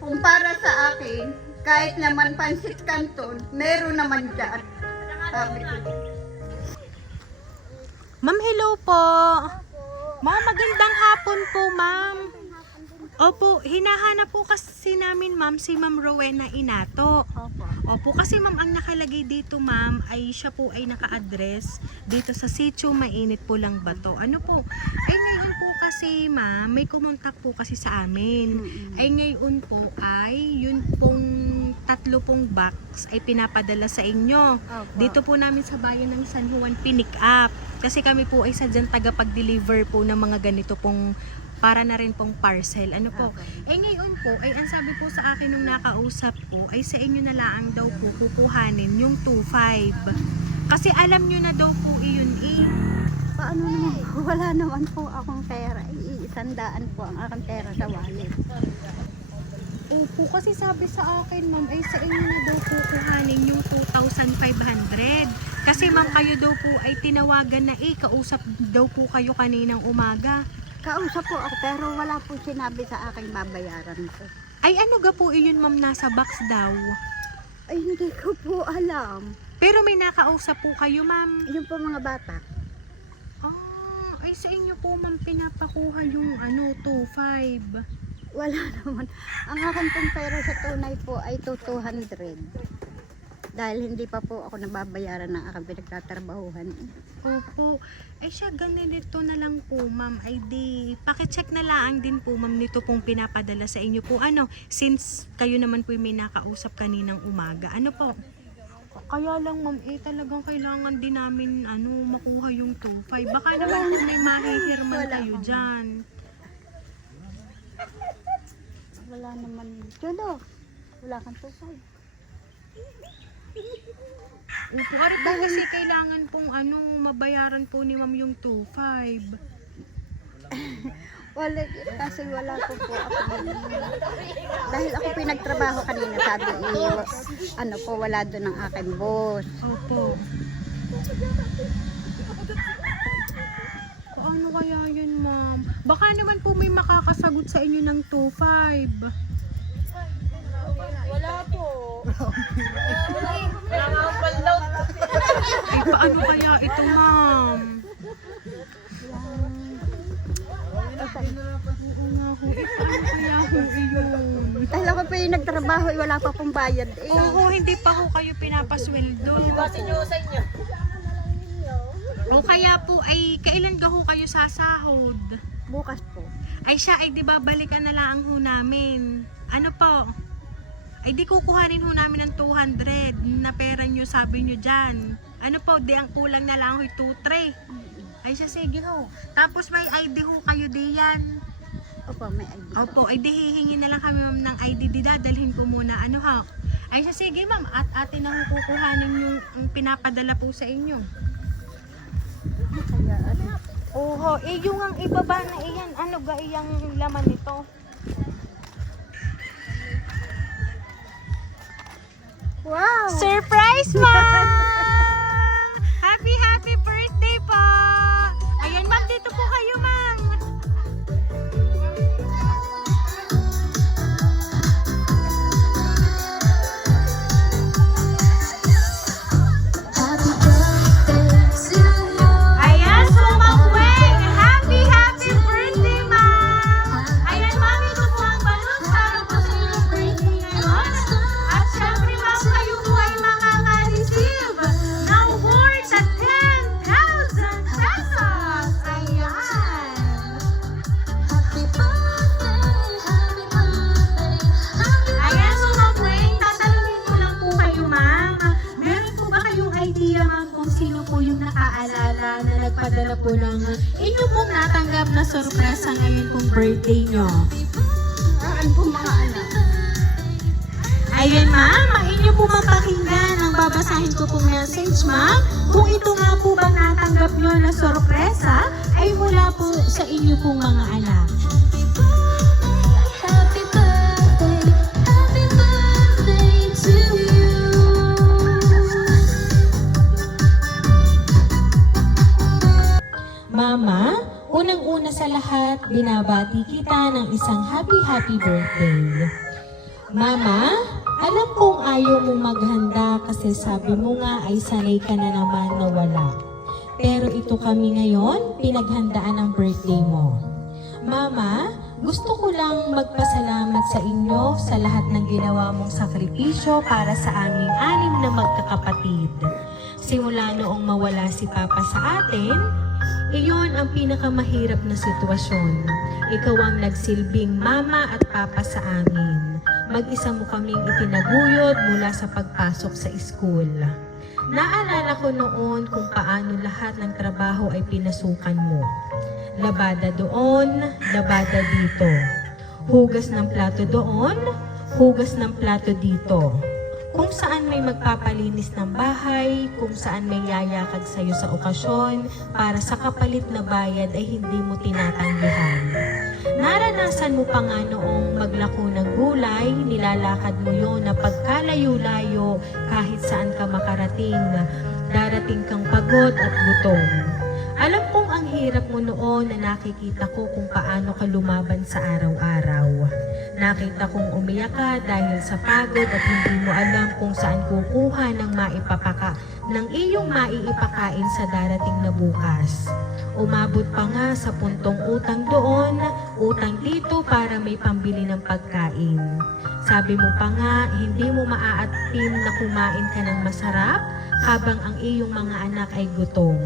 kung para sa akin, kahit naman pansit canton, meron naman dyan. Sabi ko. Ma'am, hello po. Ma'am, magandang hapon po, ma'am. Opo, hinahanap po kasi namin, ma'am, si Ma'am Rowena Inato. Opo. Opo, kasi ma'am, ang nakalagay dito, ma'am, ay siya po ay naka-address dito sa Sitio Mainit po lang Bato. Ano po? Ay ngayon po kasi, ma'am, may kumontak po kasi sa amin. Ay ngayon po ay yun pong 3 pong box ay pinapadala sa inyo. Opo. Dito po namin sa bayan ng San Juan Pinick Up. Kasi kami po ay sadyang tagapag-deliver po ng mga ganito pong para na rin pong parcel. Ano po? Eh ngayon po, ay ang sabi po sa akin nung nakausap po, ay sa inyo na lang daw po kukuhanin yung 2.5. Kasi alam nyo na daw po iyon eh. Paano naman po? Wala naman po akong pera. 100 po ang aking pera sa wallet. Opo, kasi sabi sa akin ma'am, ay sa inyo na daw po kuhanin yung 2,500. Kasi ma'am, kayo daw po ay tinawagan na kausap daw po kayo kaninang umaga. Kausap po ako pero wala po sinabi sa aking babayaran ko. Ay ano ga po iyon ma'am, nasa box daw? Ay hindi ko po alam. Pero may nakausap po kayo ma'am. Yung po mga bata. Ay sa inyo po ma'am pinapakuha yung 2.5. Wala naman. Ang aking pong pera sa tunay po ay 200. Dahil hindi pa po ako nababayaran ng aking pinagtatrabahuhan. Opo. Ay siya ganito na lang po ma'am. Ay di pakicheck na lang din po ma'am nito pong pinapadala sa inyo po. Since kayo naman po may nakausap kaninang umaga. Ano po? Kaya lang ma'am, talagang kailangan din namin makuha yung 2.5. Baka naman po may mahihirman kayo dyan. Wala naman. Jolo, wala kang 2.5. Opo, po kasi kailangan pong mabayaran po ni ma'am yung 2.5. Wala, kasi wala ko po ako. Dahil ako pinagtrabaho kanina, sabi po, wala doon ang aking boss. Opo. Paano kaya yun ma'am? Baka naman po may makakasagot sa inyo ng 2.5. Wala po. Wala nga akong panload. Ay, paano kaya ito ma'am? Oo nga ho. Paano kaya ho iyon? Dahil ako pa yung nagtrabaho, wala pa pong bayad. Oo, hindi pa ho kayo pinapasweldo. Iwasin nyo sa inyo. O kaya po ay kailan ga ho kayo sasahod? Bukas po. Ay siya ay di ba balikan na lang ho namin. Ano po? Ay di kukuhanin ho namin ng 200 na pera nyo sabi nyo dyan. Ano po, di ang kulang na lang ho 2-3. Ay siya sige ho. Tapos may ID ho kayo diyan. Opo, may ID. Opo, ay di hihingi na lang kami ma'am ng ID di dadalhin ko muna. Ano ha? Ay siya sige ma'am, at atin na ho kukuhanin yung pinapadala po sa inyo. Kaya, Oho, yung ang ibaba na iyan, ano ga iyang laman nito? wow! Surprise, ma'am! Happy birthday po! Ayan, ma'am, dito po kayo, ma'am. Ayan, so Ma'am Weng, happy birthday, ma'am! Ayan, ma'am, ito po ang balon para po sa inyong birthday ngayon. At syempre, ma'am, kayo po ay makaka-receive ng worth sa 10,000 pesos. Ayan. Ayan, so Ma'am Weng, tatanungin ko lang po kayo, ma'am. Meron po ba kayong idea, ma'am, kung sino po yung nakaalala na nagpadala po ng inyo pong natanggap na sorpresa ngayon pong birthday nyo? Saan po mga anak? Ayan, ma'am, inyo po mapakinggan ang babasahin ko pong message, ma'am. Kung ito nga po bang natanggap nyo na sorpresa, ay mula po sa inyo pong mga anak. Mama, unang-una sa lahat, binabati kita ng isang happy birthday. Mama, alam kong ayaw mong maghanda kasi sabi mo nga ay sanay ka na naman na wala. Pero ito kami ngayon, pinaghandaan ang birthday mo. Mama, gusto ko lang magpasalamat sa inyo sa lahat ng ginawa mong sakripisyo para sa aming 6 na magkakapatid. Simula noong mawala si Papa sa atin, iyon ang pinakamahirap na sitwasyon. Ikaw ang nagsilbing mama at papa sa amin. Mag-isa mo kaming itinaguyod mula sa pagpasok sa school. Naalala ko noon kung paano lahat ng trabaho ay pinasukan mo. Labada doon, labada dito. Hugas ng plato doon, hugas ng plato dito. Kung saan may magpapalinis ng bahay, kung saan may yayakag sa'yo sa okasyon, para sa kapalit na bayad ay hindi mo tinatanggihan. Naranasan mo pa nga noong maglako ng gulay, nilalakad mo yon na pagkalayo-layo kahit saan ka makarating, darating kang pagod at gutom. Alam kong ang hirap mo noon na nakikita ko kung paano ka lumaban sa araw-araw. Nakita kong umiyak ka dahil sa pagod at hindi mo alam kung saan kukuha ng iyong maiipakain sa darating na bukas. Umabot pa nga sa puntong utang doon, utang dito para may pambili ng pagkain. Sabi mo pa nga, hindi mo maaatim na kumain ka ng masarap habang ang iyong mga anak ay gutom.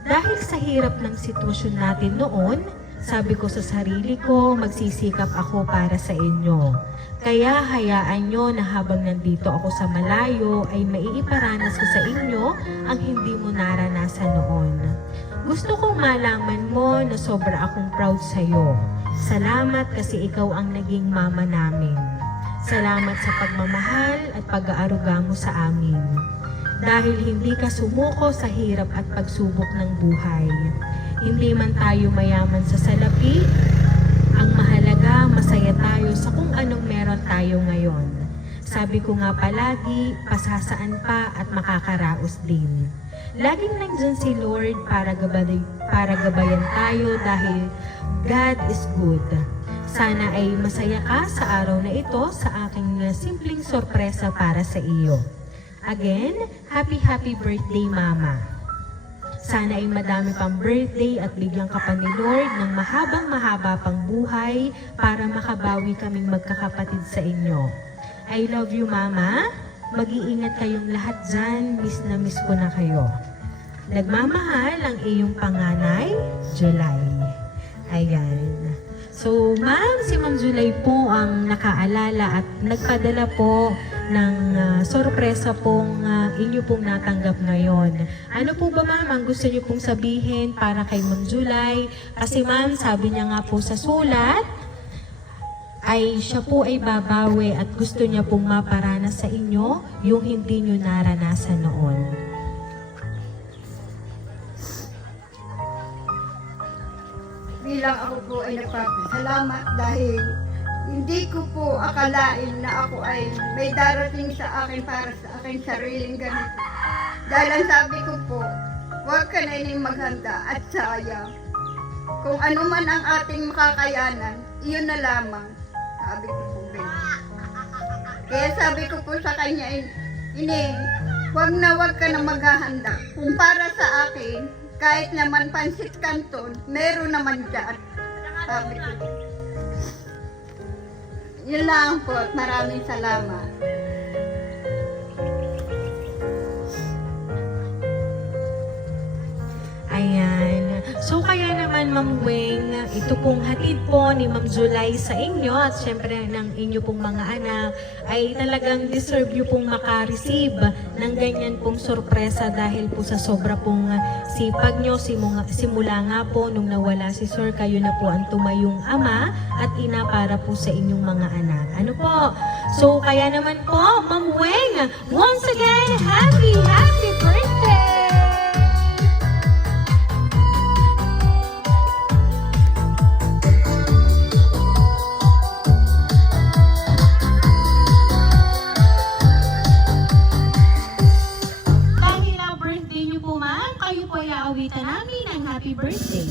Dahil sa hirap ng sitwasyon natin noon, sabi ko sa sarili ko, magsisikap ako para sa inyo. Kaya hayaan nyo na habang nandito ako sa malayo ay maiiparanas ko sa inyo ang hindi mo naranasan noon. Gusto kong malaman mo na sobra akong proud sa'yo. Salamat kasi ikaw ang naging mama namin. Salamat sa pagmamahal at pag-aaruga mo sa amin. Dahil hindi ka sumuko sa hirap at pagsubok ng buhay. Hindi man tayo mayaman sa salapi, ang mahalaga masaya tayo sa kung anong meron tayo ngayon. Sabi ko nga palagi, pasasaan pa at makakaraos din. Laging nandyan si Lord para gabayan tayo dahil God is good. Sana ay masaya ka sa araw na ito sa aking simpleng sorpresa para sa iyo. Again, happy birthday, Mama. Sana ay madami pang birthday at bigyan ka pa ni Lord ng mahaba pang buhay para makabawi kaming magkakapatid sa inyo. I love you, Mama. Mag-iingat kayong lahat dyan. Miss na miss ko na kayo. Nagmamahal ang iyong panganay, July. Ayan. So, si Ma'am July po ang nakaalala at nagpadala po ng sorpresa pong inyo pong natanggap ngayon. Ano po ba ma'am ang gusto niyo pong sabihin para kay Ma'am July? Kasi ma'am, sabi niya nga po sa sulat, ay siya po ay babawi at gusto niya pong maparanas sa inyo yung hindi niyo naranasan noon. Bilang ako po ay nagpapasalamat dahil hindi ko po akalain na ako ay may darating sa akin para sa aking sariling ganito. Dahil ang sabi ko po, huwag ka na ining maghanda at sayang. Kung ano man ang ating makakayanan, iyon na lamang. Sabi ko po ganyan. Kaya sabi ko po sa kanya, Ining, huwag ka na maghahanda. Kung para sa akin, kahit naman pansit canton, meron naman dyan. Sabi ko. Yun lang po at maraming salamat. Ayan. So kaya naman Ma'am Weng, ito pong hatid po ni Ma'am July sa inyo at syempre ng inyo pong mga anak ay talagang deserve nyo pong makareceive ng ganyan pong sorpresa dahil po sa sobra pong sipag nyo. Simula nga po nung nawala si Sir, kayo na po ang tumayong ama at ina para po sa inyong mga anak. Ano po? So kaya naman po Ma'am Weng, once again, happy birthday! Awitan namin ang happy birthday.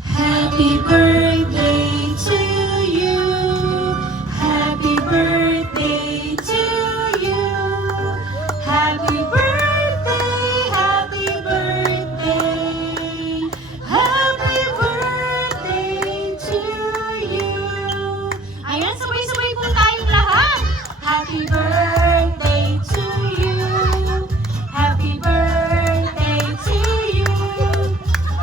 Happy birthday to you. Happy birthday to you. Happy birthday to you.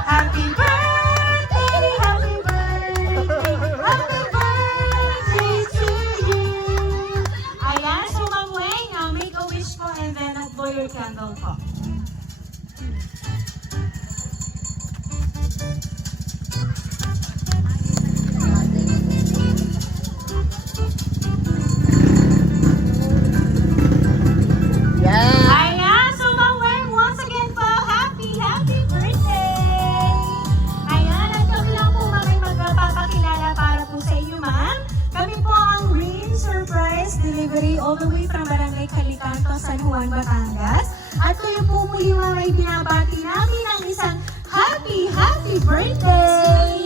Happy birthday, happy birthday, happy birthday to you. Ayan, so Ma'am Weng, make a wish po and then blow your candle po. Ayan, so Ma'am Weng, once again po, happy birthday! Ayan, at kami lang po Ma'am ay magpapakilala para po sa inyo, Ma'am. Kami po ang Rain Surprise Delivery all the way from Barangay Calicanto, San Juan, Batangas. At kayo po muli Ma'am ay binabati namin ang isang happy birthday!